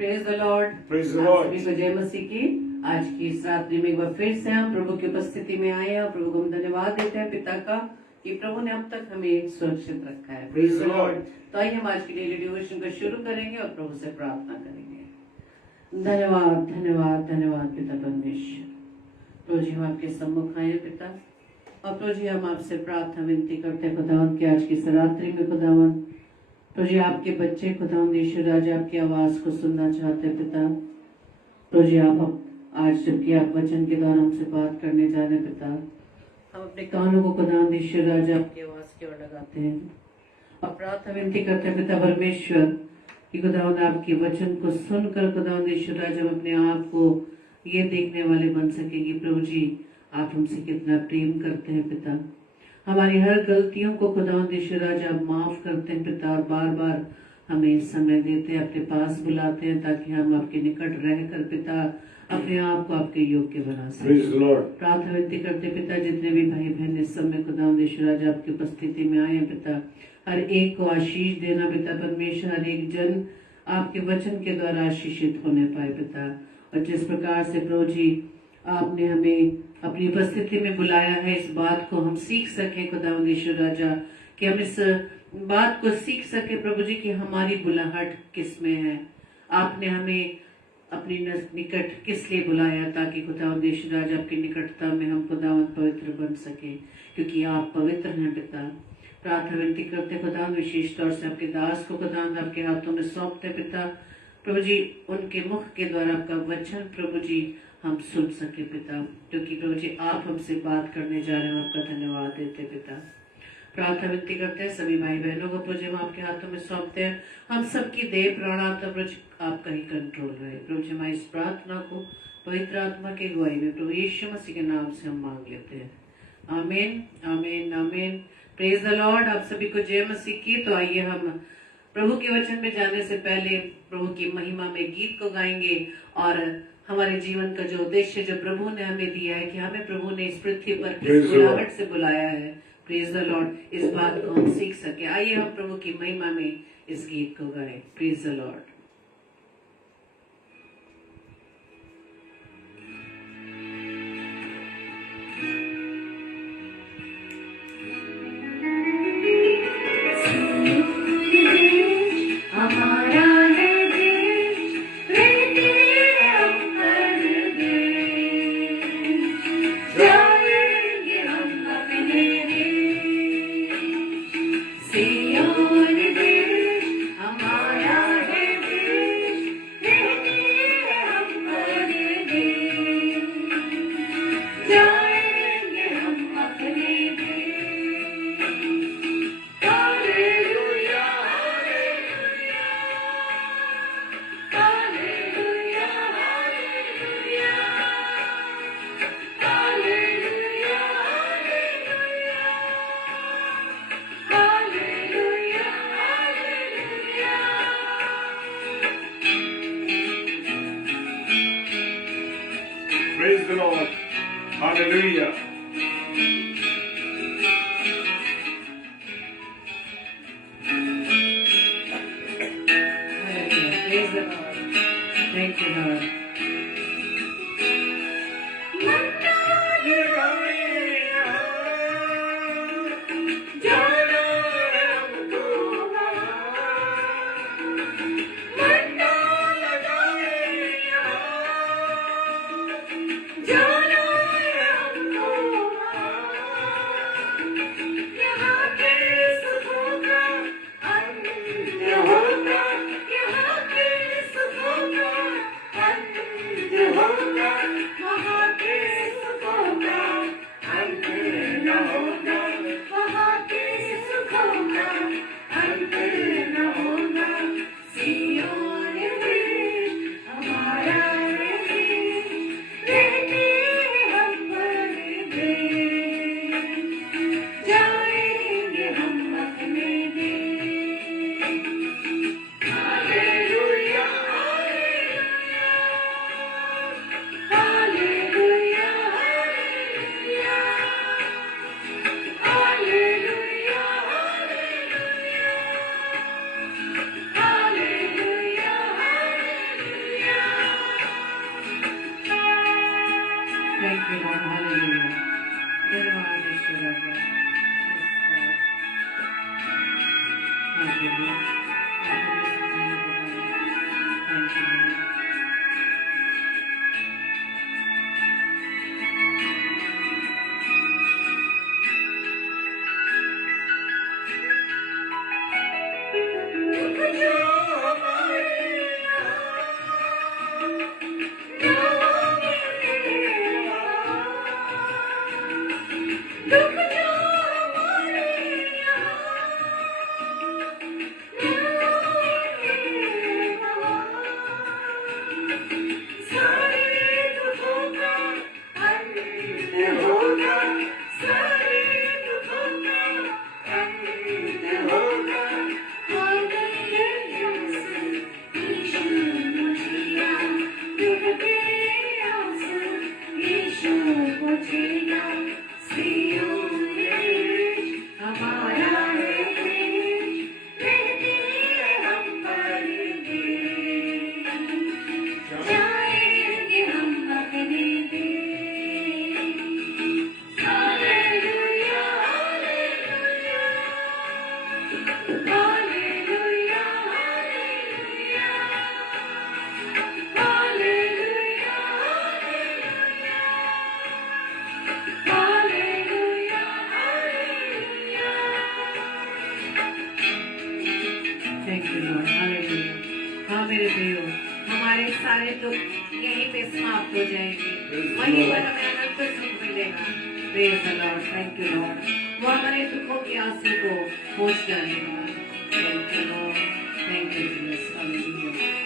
Praise the Lord. Praise the Lord. सभी को जय मसीह की। आज की इस रात्रि में एक बार फिर से हम प्रभु की उपस्थिति में आए हैं और प्रभु को हम धन्यवाद देते हैं पिता का कि प्रभु ने अब तक हमें सुरक्षित रखा है। Praise the Lord. तो आइए हम आज की डेली डिवोशन को शुरू करेंगे और प्रभु से प्रार्थना करेंगे। धन्यवाद धन्यवाद धन्यवाद पिता परमेश्वर। प्रभु जी हम आपके सम्मुख आए हैं पिता, और प्रभु जी हम आपसे प्रार्थना विनती करते हैं खुदावंद कि आज की इस रात्रि में खुदावंद प्रभु जी आपके बच्चे खुदावंद ईश्वर राजा आपकी आवाज को सुनना चाहते हैं पिता। प्रभु जी आप आज जबकि आप वचन के द्वारा हमसे बात करने जा रहे हैं पिता, हम अपने कानों को खुदावंद ईश्वर राजा आपकी आवाज की ओर लगाते हैं और प्रार्थना विनती करते हैं पिता परमेश्वर कि खुदावंद आपके वचन को सुनकर खुदावंद ईश्वर राजा हम अपने आप को ये देखने वाले बन सकेंगे प्रभु जी आप हमसे कितना प्रेम करते हैं पिता। हमारी हर गलतियों को खुदावंद ईश्वर राजा आप माफ करते हैं पिता, और बार बार हमें समय देते हैं, अपने पास बुलाते हैं ताकि हम आपके निकट रहकर पिता अपने आप को आपके योग्य बना Praise सकें। the Lord. प्रार्थना विनती करते पिता जितने भी भाई बहन इस समय खुदावंद ईश्वर राजा आपकी उपस्थिति में आए हैं पिता, हर एक को आशीष देना पिता परमेश्वर, हर एक जन आपके वचन के द्वारा आशीषित होने पाए पिता। और जिस प्रकार से प्रभु जी आपने हमें अपनी उपस्थिति में बुलाया है, इस बात को हम सीख सके खुदावंद ईश्वर राजा, कि हम इस बात को सीख सके प्रभु जी कि हमारी बुलाहट किस में है, आपने हमें अपनी निकट किस लिए बुलाया, ताकि खुदावंद ईश्वर राजा आपकी निकटता में हम खुदावंद पवित्र बन सके, क्योंकि आप पवित्र हैं पिता। प्रार्थना विनती करते खुदावंद विशेष तौर से आपके दास को खुदावंद आपके हाथों में सौंपते पिता, प्रभु जी उनके मुख के द्वारा आपका वचन प्रभु जी हम सुन सके पिता, क्योंकि प्रभु जी आप हमसे बात करने जा रहे हैं, आपका धन्यवाद देते पिता। प्रार्थना विनती करते हैं सभी भाई बहनों को प्रभु जी हम आपके हाथों में सौंपते हैं, हम सबकी देह प्राण आत्मा प्रभु जी आपका ही कंट्रोल रहे। प्रभु जी हमारी इस प्रार्थना को पवित्र आत्मा की अगुवाई में प्रभु यीशु मसीह के नाम से हम मांग लेते हैं, आमीन आमीन आमीन। Praise the Lord. आप सभी को जय मसीह की। तो आइए हम प्रभु के वचन में जाने से पहले प्रभु की महिमा में गीत को गाएंगे, और हमारे जीवन का जो उद्देश्य जो प्रभु ने हमें दिया है कि हमें प्रभु ने इस पृथ्वी पर किस बुलाहट से बुलाया है, प्रेज द लॉर्ड, इस बात को हम सीख सके। आइए हम प्रभु की महिमा में इस गीत को गाएं। Praise the Lord. हमारा है देश, प्रीति अंबर देश, जाएंगे हम अपने देश। सियोन देश हमारा है देश, प्रीति अंबर देश, जाएंगे हम अपने देश। Hallelujah hallelujah hallelujah hallelujah hallelujah hallelujah hallelujah. Praise the Lord. Hallelujah. Praise the Lord. Thank you, Lord. Thank you Lord, hallelujah. धन्यवाद ईश्वर राजा। हालेलुया। आप हमें समझाने के बाद thank you Lord. Thank you Lord, hallelujah. हाँ मेरे प्रियो, हमारे सारे दुख यहीं पे समाप्त हो जाएंगे, वहीं पर हमें अनंत सुख मिलेगा। Praise the Lord, thank you Lord. वो हमारे दुखों की आंसू को पोंछ डालेगा। Thank you Lord, thank you Jesus, hallelujah.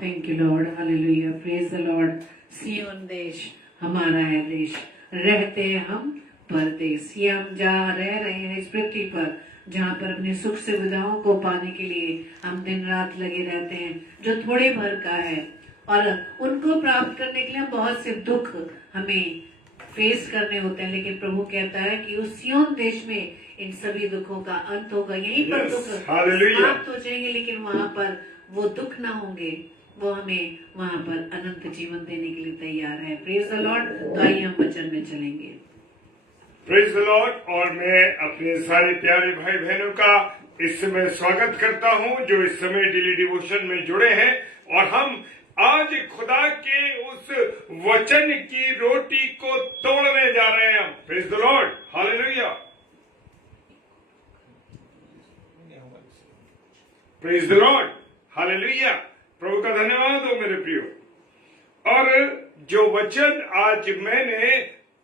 Thank you Lord, hallelujah, praise the Lord. सिय्योन देश हमारा है देश, रहते हैं हम परदेश। ये हम जहाँ रह रहे हैं इस पृथ्वी पर, जहाँ पर अपनी सुख सुविधाओं को पाने के लिए हम दिन रात लगे रहते हैं, जो थोड़े भर का है, और उनको प्राप्त करने के लिए हम बहुत से दुख हमें फेस करने होते हैं। लेकिन प्रभु कहता है कि उस सिय्योन देश में इन सभी दुखों का अंत होगा। यहीं पर दुख समाप्त हो जाएंगे, लेकिन वहां पर वो दुख ना होंगे। वो हमें वहां पर अनंत जीवन देने के लिए तैयार है। Praise the Lord. तो आइए हम वचन में चलेंगे। Praise the Lord. और मैं अपने सारे प्यारे भाई बहनों का इस समय स्वागत करता हूं जो इस समय डेली डिवोशन में जुड़े हैं। और हम आज खुदा के उस वचन की रोटी को तोड़ने जा रहे हैं। Praise the Lord, hallelujah. Praise the Lord, hallelujah. प्रभु का धन्यवाद हो मेरे प्रियो। और जो वचन आज मैंने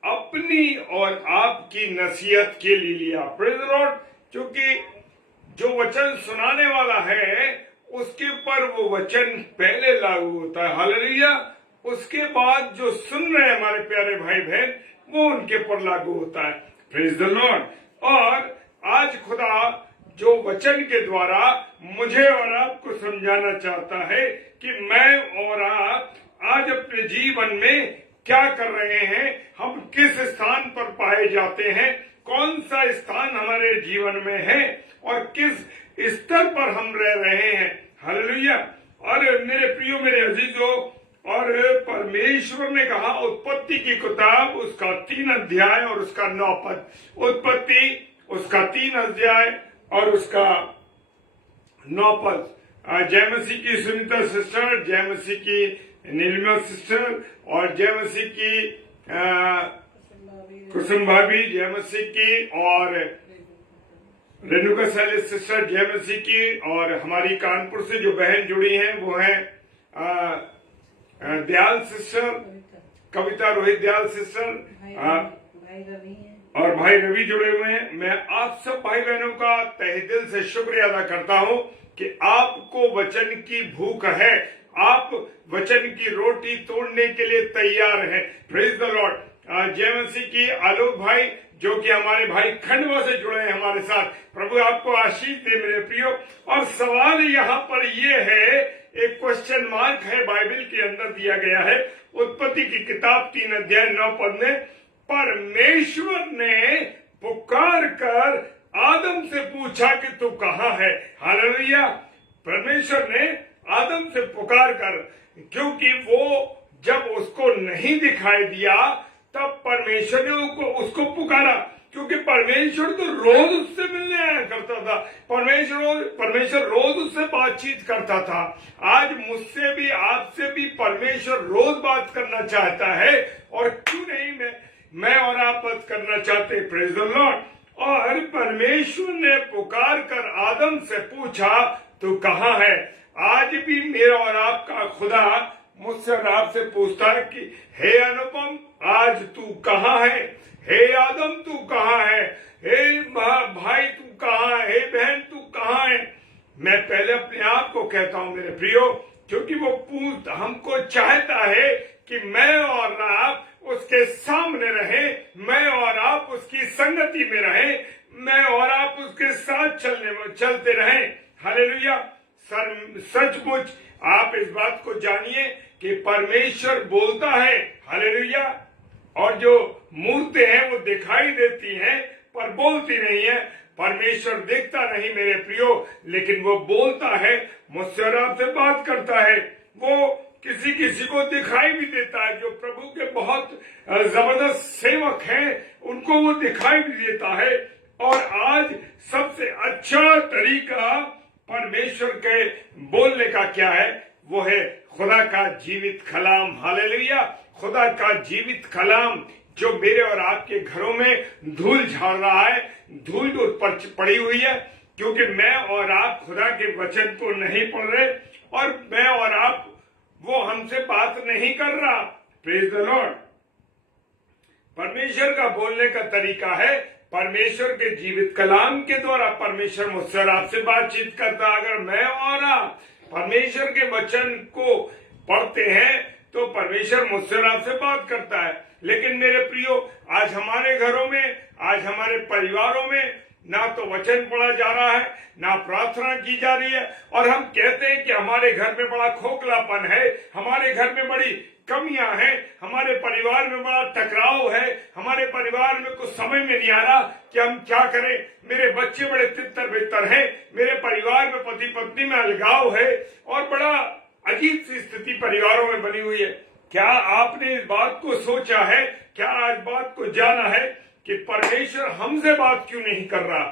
अपनी और आपकी नसीहत के लिए लिया, प्रेज द लॉर्ड, क्योंकि जो वचन सुनाने वाला है उसके ऊपर वो वचन पहले लागू होता है, हालेलुया। उसके बाद जो सुन रहे हैं हमारे प्यारे भाई बहन, वो उनके ऊपर लागू होता है, प्रेज द लॉर्ड। और आज खुदा जो वचन के द्वारा मुझे और आपको समझाना चाहता है कि मैं और आप आज अपने जीवन में क्या कर रहे हैं, हम किस स्थान पर पाए जाते हैं, कौन सा स्थान हमारे जीवन में है और किस स्तर पर हम रह रहे हैं। हालेलुया। और मेरे प्रियो, मेरे अजीजों, और परमेश्वर ने कहा उत्पत्ति की किताब उसका 3 अध्याय और उसका 9 पद, उत्पत्ति उसका 3 अध्याय और उसका 9 पद। जय मसीह की सुनीता सिस्टर, जय मसीह की नीलिमा सिस्टर और जय मसीह की कुसुम भाभी, जय मसीह की और रेणुका शैलेश सिस्टर, जय मसीह की। और हमारी कानपुर से जो बहन जुड़ी हैं वो है दयाल सिस्टर, कविता रोहित दयाल सिस्टर, और भाई रवि जुड़े हुए हैं। मैं आप सब भाई बहनों का तहे दिल से शुक्रिया अदा करता हूं कि आपको वचन की भूख है, आप वचन की रोटी तोड़ने के लिए तैयार हैं। Praise the Lord. जय मसीह की आलोक भाई जो कि हमारे भाई खंडवा से जुड़े हैं हमारे साथ, प्रभु आपको आशीष दे मेरे प्रियो। और सवाल यहाँ पर ये है, एक क्वेश्चन मार्क है बाइबल के अंदर दिया गया है, उत्पत्ति की किताब 3 अध्याय 9 पद में, परमेश्वर ने पुकार कर आदम से पूछा कि तू कहाँ है। हालेलुया। परमेश्वर ने आदम से पुकार कर, क्योंकि वो जब उसको नहीं दिखाई दिया तब परमेश्वर ने उसको पुकारा, क्योंकि परमेश्वर तो रोज उससे मिलने आया करता था, परमेश्वर रोज उससे बातचीत करता था। आज मुझसे भी आपसे भी परमेश्वर रोज बात करना चाहता है, और क्यों नहीं मैं और आप बात करना चाहते। Praise the Lord. और परमेश्वर ने पुकार कर आदम से पूछा तू कहाँ है। आज भी मेरा और आपका खुदा मुझसे और आपसे पूछता है कि हे अनुपम आज तू कहाँ है, हे आदम तू कहाँ है, हे भाई तू कहाँ है, हे बहन तू कहाँ है। मैं पहले अपने आप को कहता हूँ मेरे प्रियो, क्योंकि वो हमको चाहता है कि मैं और आप उसके सामने रहे, मैं और आप उसकी संगति में रहे, मैं और आप उसके साथ चलते रहे। हालेलुया। सचमुच आप इस बात को जानिए कि परमेश्वर बोलता है। हालेलुया। और जो मूर्तें हैं वो दिखाई देती हैं पर बोलती नहीं है। परमेश्वर देखता नहीं मेरे प्रियो, लेकिन वो बोलता है, मुझसे और आपसे बात करता है। वो किसी किसी को दिखाई भी देता है, जो प्रभु के बहुत जबरदस्त सेवक हैं उनको वो दिखाई भी देता है। और आज सबसे अच्छा तरीका परमेश्वर के बोलने का क्या है, वो है खुदा का जीवित कलाम। हालेलुया। खुदा का जीवित कलाम जो मेरे और आपके घरों में धूल झाड़ रहा है, धूल पर पड़ी हुई है, क्योंकि मैं और आप खुदा के वचन को नहीं पढ़ रहे, और मैं और आप वो हमसे बात नहीं कर रहा। Praise the Lord. परमेश्वर का बोलने का तरीका है, परमेश्वर के जीवित कलाम के द्वारा परमेश्वर मुझसे और आपसे बातचीत करता। अगर मैं और आप परमेश्वर के वचन को पढ़ते हैं तो परमेश्वर मुझसे और आपसे बात करता है। लेकिन मेरे प्रियो, आज हमारे घरों में, आज हमारे परिवारों में ना तो वचन पढ़ा जा रहा है, ना प्रार्थना की जा रही है, और हम कहते हैं कि हमारे घर में बड़ा खोखलापन है, हमारे घर में बड़ी कमियां हैं, हमारे परिवार में बड़ा टकराव है, हमारे परिवार में कुछ समझ में नहीं आ रहा कि हम क्या करें, मेरे बच्चे बड़े तितर बितर हैं, मेरे परिवार में पति पत्नी में अलगाव है, और बड़ा अजीब सी स्थिति परिवारों में बनी हुई है। क्या आपने इस बात को सोचा है, क्या इस बात को जाना है कि परमेश्वर हमसे बात क्यों नहीं कर रहा।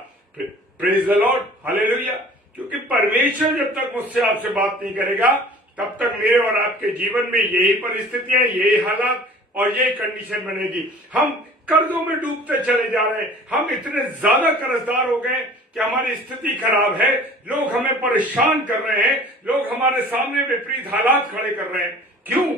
Praise the Lord. हालेलुया। क्योंकि परमेश्वर जब तक मुझसे आपसे बात नहीं करेगा तब तक मेरे और आपके जीवन में यही परिस्थितियां, यही हालात और यही कंडीशन बनेगी। हम कर्जों में डूबते चले जा रहे हैं, हम इतने ज्यादा कर्जदार हो गए कि हमारी स्थिति खराब है, लोग हमें परेशान कर रहे हैं, लोग हमारे सामने विपरीत हालात खड़े कर रहे हैं। क्यों?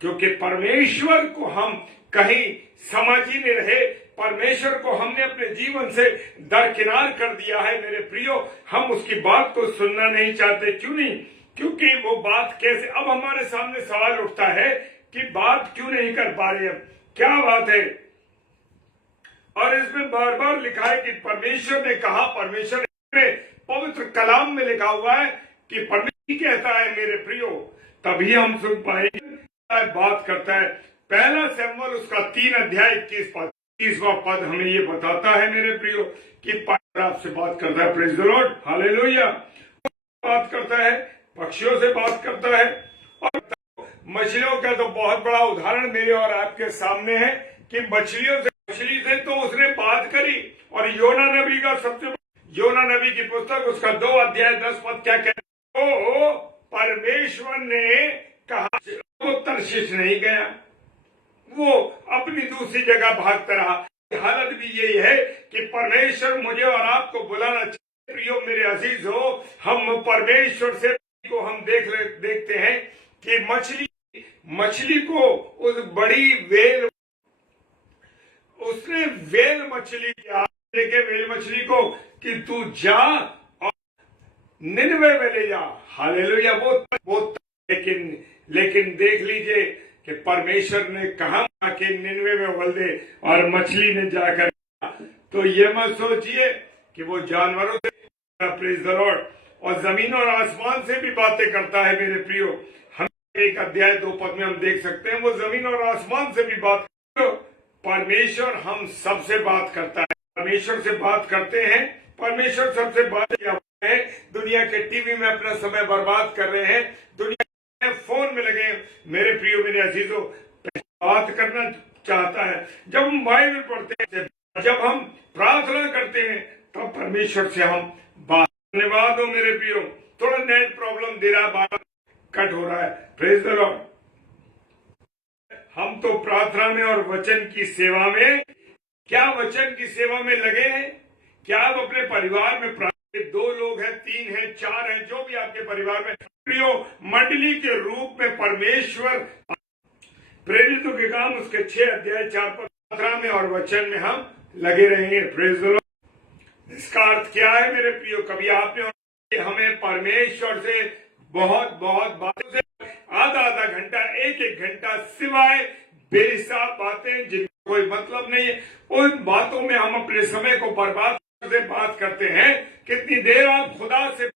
क्योंकि परमेश्वर को हम कहीं समझ ही नहीं रहे, परमेश्वर को हमने अपने जीवन से दरकिनार कर दिया है। मेरे प्रियो, हम उसकी बात को सुनना नहीं चाहते। क्यों नहीं? क्योंकि वो बात कैसे, अब हमारे सामने सवाल उठता है कि बात क्यों नहीं कर पा रहे हम, क्या बात है। और इसमें बार बार लिखा है कि परमेश्वर ने कहा, परमेश्वर पवित्र कलाम में लिखा हुआ है कि परमेश्वर कहता है मेरे प्रियो, तभी हम सुन पाएंगे। बात करता है पहला शमूएल उसका 3 अध्याय 21वां पद हमें ये बताता है मेरे प्रियो कि आपसे बात करता है। Praise the Lord, hallelujah. बात करता है, पक्षियों से बात करता है, और मछलियों का तो बहुत बड़ा उदाहरण मेरे और आपके सामने है कि मछली से तो उसने बात करी। और योना नबी का योना नबी की पुस्तक उसका 2 अध्याय 10 पद क्या कहता है? ओ परमेश्वर ने कहा, वो तर्शीश नहीं गया, वो अपनी दूसरी जगह भागता रहा। हालत भी यही है कि परमेश्वर मुझे और आपको बुलाना चाहिए। प्रियो मेरे अजीज हो, हम परमेश्वर से को हम देखते हैं कि मछली को उस बड़ी वेल, उसने वेल मछली देखे वेल मछली को कि तू जा और निनवे में ले जा। हालेलुया। वो लेकिन देख लीजिए कि परमेश्वर ने कहा कि निनवे में उबल दे, और मछली ने जाकर, तो ये मत सोचिए कि वो जानवरों से, प्रेज द लॉर्ड, और जमीन और आसमान से भी बातें करता है मेरे प्रियो। हम 1 अध्याय 2 पद में हम देख सकते हैं वो जमीन और आसमान से भी बात। परमेश्वर हम सबसे बात करता है, परमेश्वर से बात करते हैं। परमेश्वर सबसे बात किया है। दुनिया के टीवी में अपना समय बर्बाद कर रहे हैं, दुनिया के फोन में लगे। मेरे प्रियो मेरे अजीजों, बात करना चाहता है। जब हम बाइबल पढ़ते हैं, जब हम प्रार्थना करते हैं, तब परमेश्वर से हम बात। धन्यवाद हो मेरे प्रियो। थोड़ा नेट प्रॉब्लम दे रहा है, बार कट हो रहा है। Praise the Lord. हम तो प्रार्थना में और वचन की सेवा में, क्या वचन की सेवा में लगे हैं? क्या आप अपने परिवार में 2 लोग हैं, 3 हैं, 4 हैं, जो भी आपके परिवार में प्रियो मंडली के रूप में परमेश्वर प्रेरितों के काम उसके 6 अध्याय 4 पद प्रार्थना में और वचन में हम लगे रहेंगे। Praise the Lord. इसका अर्थ क्या है मेरे प्रियो? कभी आपने हमें परमेश्वर से बहुत बातों से आधा घंटा, 1 घंटा, सिवाय बेहिसाब बातें जिनका कोई मतलब नहीं है, उन बातों में हम अपने समय को बर्बाद से बात करते हैं। कितनी देर आप खुदा से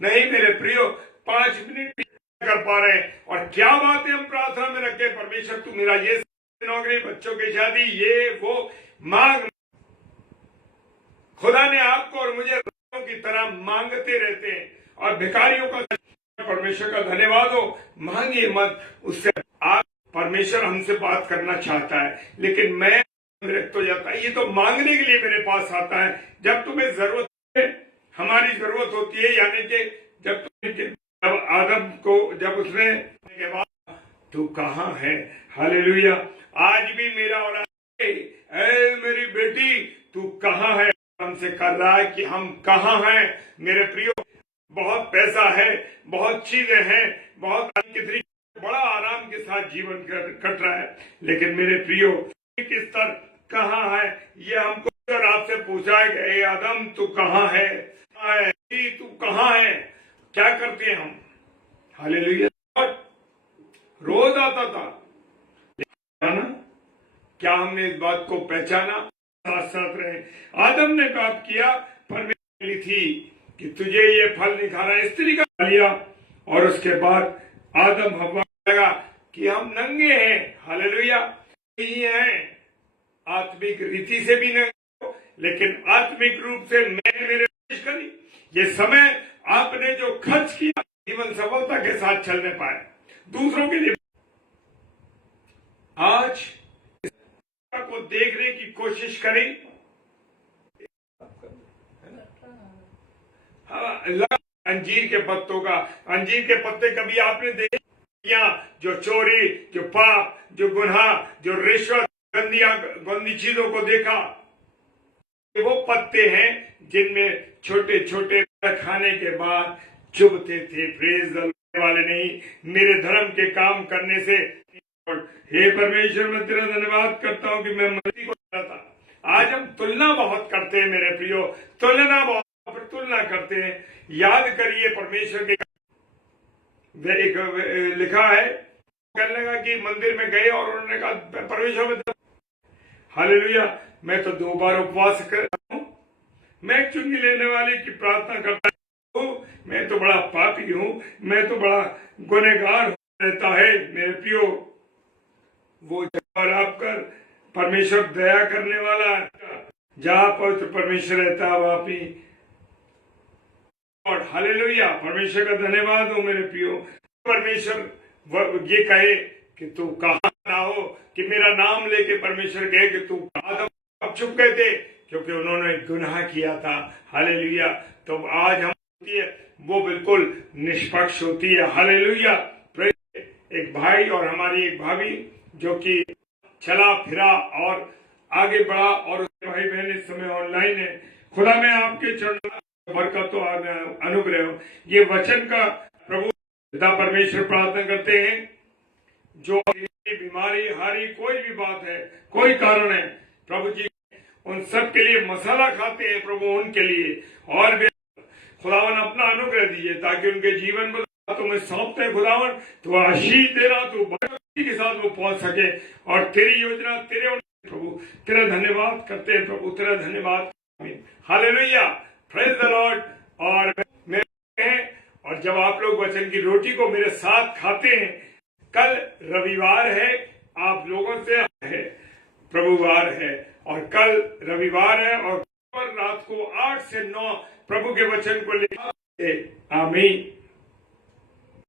नहीं मेरे प्रियो, 5 मिनट कर पा रहे हैं। और क्या बातें हम प्रार्थना में रखते हैं? परमेश्वर तू मेरा ये नौकरी, बच्चों की शादी, ये वो मांग। खुदा ने आपको और मुझे की तरह मांगते रहते हैं, और भिखारियों का परमेश्वर का धन्यवाद हो, मांगिए मत उससे। आप परमेश्वर हमसे बात करना चाहता है, लेकिन मैं तो जाता है, ये तो मांगने के लिए मेरे पास आता है। जब तुम्हें जरूरत है, हमारी जरूरत होती है, यानी कि जब आदम को जब उसने के बाद तू कहाँ है, हालेलुया। आज भी मेरा और ऐ मेरी बेटी तू कहाँ है, हमसे कर रहा है कि हम कहाँ हैं मेरे प्रियो। बहुत पैसा है, बहुत चीजें हैं, बहुत कितनी बड़ा आराम के साथ जीवन कट रहा है, लेकिन मेरे प्रियो किस स्तर कहाँ है ये हमको अगर आपसे पूछा है, आदम तू कहाँ है, तू कहाँ है, क्या करते हैं हम? हालेलुया। रोज आता था ना, क्या हमने इस बात को पहचाना? साथ साथ रहे। आदम ने बात किया, परमेश्वर थी कि तुझे ये फल नहीं खाना, स्त्री का लिया, और उसके बाद आदम हवा लगा कि हम नंगे हैं। हालेलुया। नहीं हैं आत्मिक रीति से भी नहीं, लेकिन आत्मिक रूप से मैं मेरे करी। ये समय आपने जो खर्च किया, जीवन सफलता के साथ चलने पाए, दूसरों के लिए। आज को देखने की कोशिश करें। अंजीर के पत्तों का, अंजीर के पत्ते कभी आपने देखे? जो चोरी, जो पाप, जो गुनाह, जो रिश्वत, गंदी चीजों को देखा, वो पत्ते हैं जिनमें छोटे छोटे खाने के बाद चुभते थे। प्रेज द लॉर्ड वाले नहीं, मेरे धर्म के काम करने से। हे परमेश्वर, मैं तेरा धन्यवाद करता हूँ कि मैं मसीह को था। आज हम तुलना बहुत करते हैं मेरे प्रियो, तुलना करते हैं। याद करिए परमेश्वर के एक लिखा है, कहने लगा कि मंदिर में गए और उन्होंने कहा परमेश्वर में, हालेलुया, मैं तो 2 बार उपवास कर रहा हूँ, मैं चुंगी लेने वाले की प्रार्थना करता हूँ, मैं तो बड़ा पापी हूँ, मैं तो बड़ा गुनहगार रहता है मेरे प्रियो। वो और आप कर परमेश्वर दया करने वाला है, जहाँ पर परमेश्वर रहता है वहां पे। और हालेलुया, परमेश्वर का धन्यवाद हो मेरे प्रियो। परमेश्वर ये कहे कि तू कहाँ ना हो, कि मेरा नाम लेके परमेश्वर कहे कि तू कहाँ, अब चुप गए थे क्योंकि उन्होंने गुनाह किया था। हालेलुया, तो आज हम होती है वो बिल्कुल निष्पक्ष होती है। हालेलुया, एक भाई और हमारी एक भाभी जो कि चला फिरा और आगे बढ़ा, और भाई बहन इस समय ऑनलाइन है। खुदा में आपके चरण बरकत हो, अनुग्रह हो। ये वचन का प्रभु पिता परमेश्वर प्रार्थना करते हैं, जो बीमारी हारी कोई भी बात है, कोई कारण है, प्रभु जी उन सब के लिए मसाला खाते हैं प्रभु, उनके लिए और भी खुदावन अपना अनुग्रह दीजिए ताकि उनके जीवन में तुम्हें सौंपते हैं खुदावन, तो आशीष दे रहा, तो बरकती के साथ वो पहुंच सके, और तेरी योजना तेरे प्रभु तेरा धन्यवाद करते हैं प्रभु, तेरा धन्यवाद। Hallelujah, praise the Lord. और और जब आप लोग वचन की रोटी को मेरे साथ खाते हैं, कल रविवार है, आप लोगों से है प्रभुवार है, और कल रविवार है, और रात को 8 से 9 प्रभु के वचन को ले आमीन।